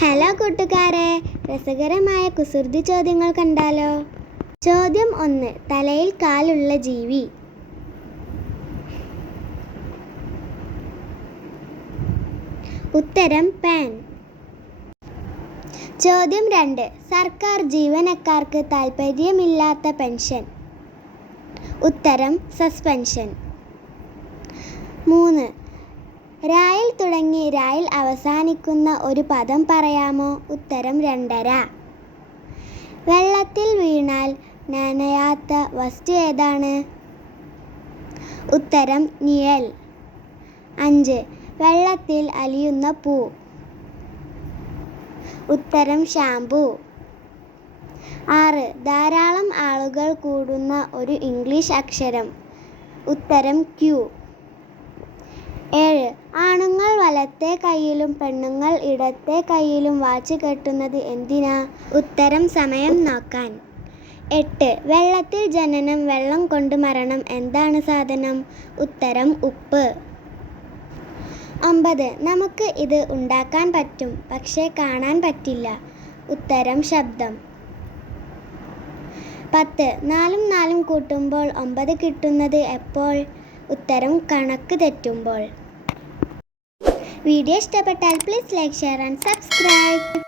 Hello കൂട്ടുകാരെ, രസകരമായ കുസൃതി ചോദ്യങ്ങൾ കണ്ടാലോ? ചോദ്യം 1. തലയിൽ കാലുള്ള ജീവി. ഉത്തരം പാൻ. ചോദ്യം 2. സർക്കാർ ജീവനക്കാർക്ക് താൽപ്പര്യമില്ലാത്ത പെൻഷൻ. ഉത്തരം സസ്പെൻഷൻ. 3. രായിൽ തുടങ്ങി രായിൽ അവസാനിക്കുന്ന ഒരു പദം പറയാമോ? ഉത്തരം 2.5. വെള്ളത്തിൽ വീണാൽ നനയാത്ത വസ്തു ഏതാണ്? ഉത്തരം നിഴൽ. 5. വെള്ളത്തിൽ അലിയുന്ന പൂ. ഉത്തരം ഷാംപൂ. 6. ധാരാളം ആളുകൾ കൂടുന്ന ഒരു ഇംഗ്ലീഷ് അക്ഷരം. ഉത്തരം ക്യൂ. 7. ആണുങ്ങൾ വലത്തെ കൈയിലും പെണ്ണുങ്ങൾ ഇടത്തെ കൈയിലും വാച്ച് കെട്ടുന്നത് എന്തിനാ? ഉത്തരം സമയം നോക്കാൻ. 8. വെള്ളത്തിൽ ജനനം വെള്ളം കൊണ്ട് മരണം എന്താണ് സാധനം? ഉത്തരം ഉപ്പ്. 9. നമുക്ക് ഇത് ഉണ്ടാക്കാൻ പറ്റും, പക്ഷേ കാണാൻ പറ്റില്ല. ഉത്തരം ശബ്ദം. 10. 4ഉം 4ഉം കൂട്ടുമ്പോൾ 9 കിട്ടുന്നത് എപ്പോൾ? ഉത്തരം കണക്ക് തെറ്റുമ്പോൾ. വീഡിയോ ഇഷ്ടപ്പെട്ടാൽ please like, share and subscribe.